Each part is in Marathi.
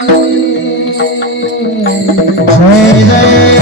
कृष्ण जय जय।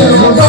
Yeah.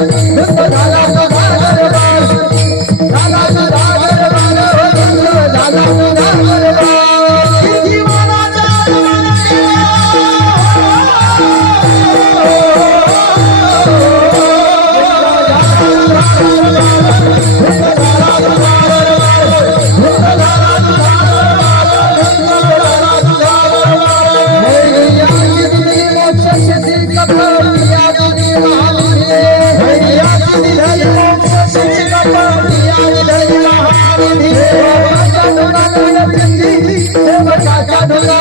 بس Kaka Dola.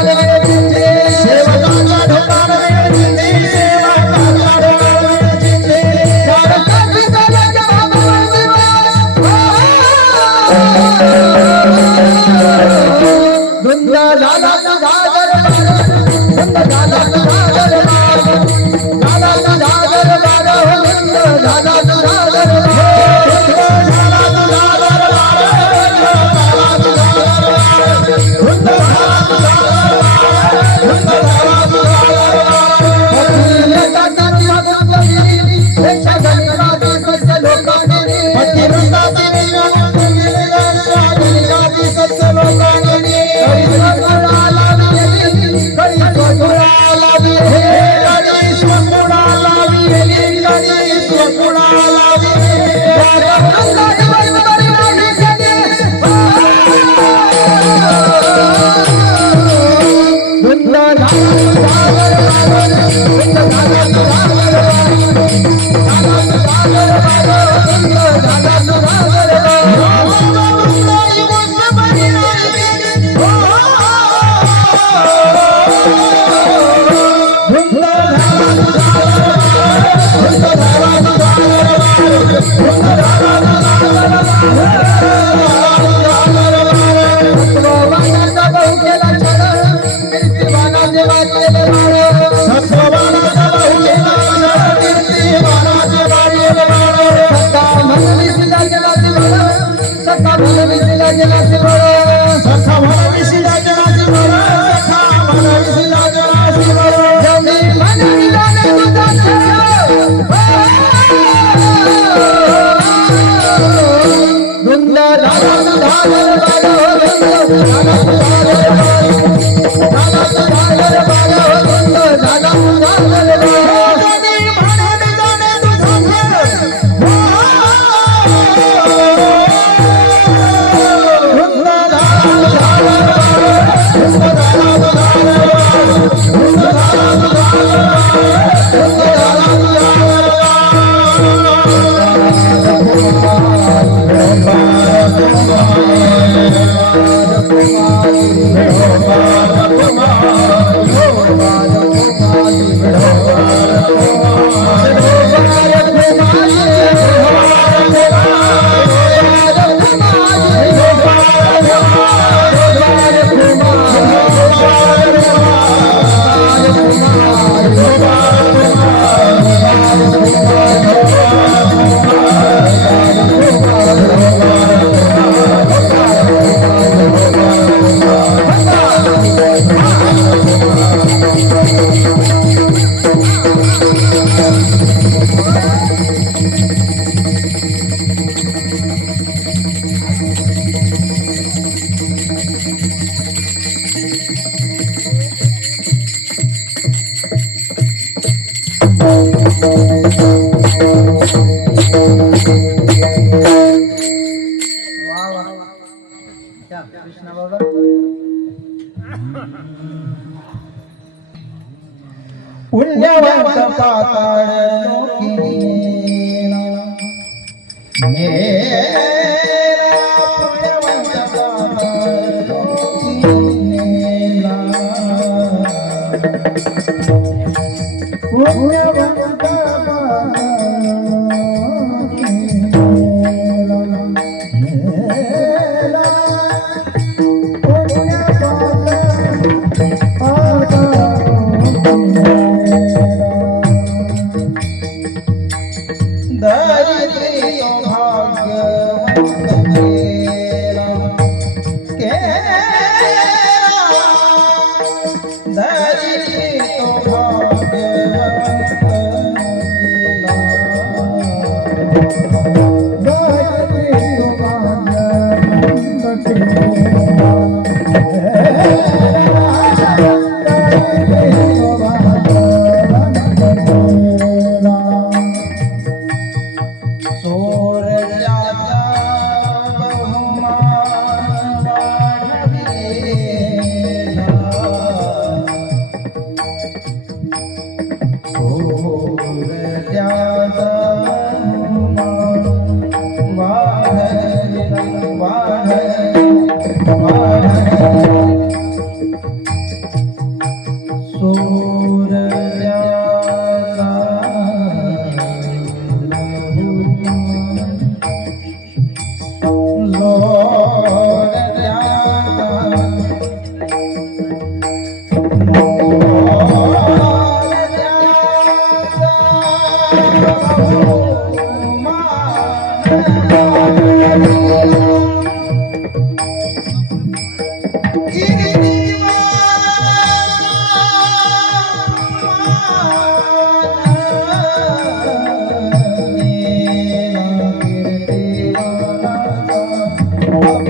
Oh,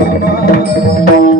啊。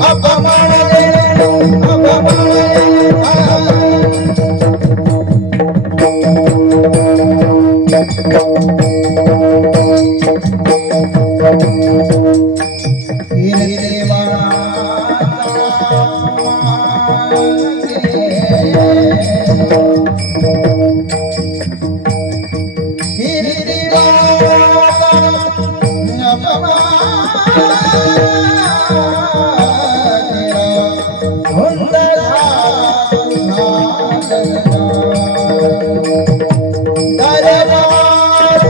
Abba दरबार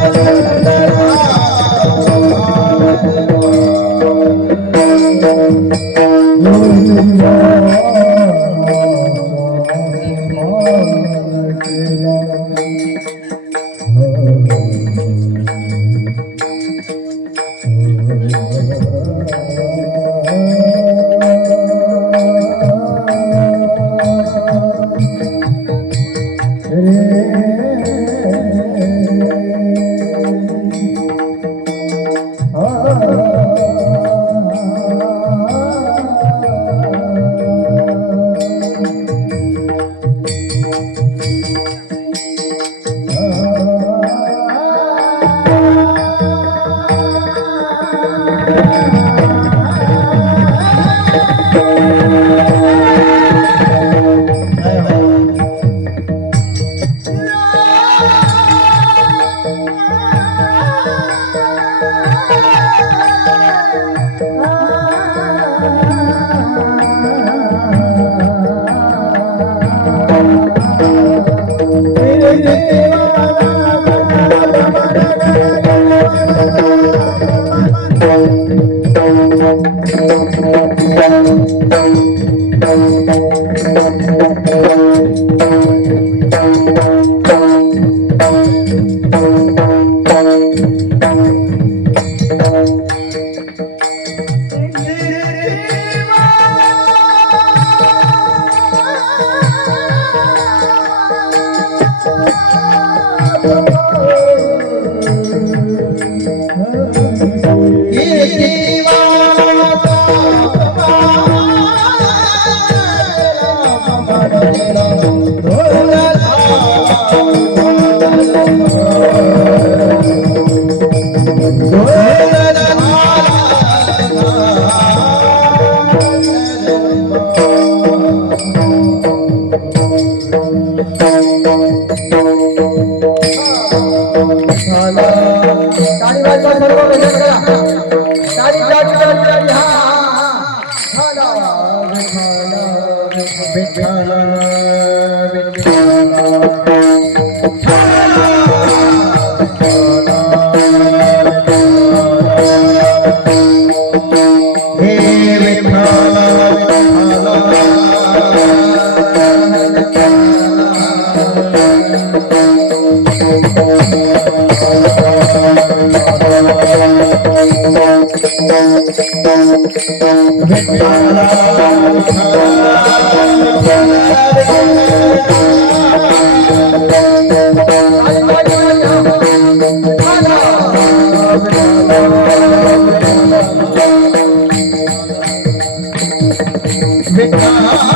শেখা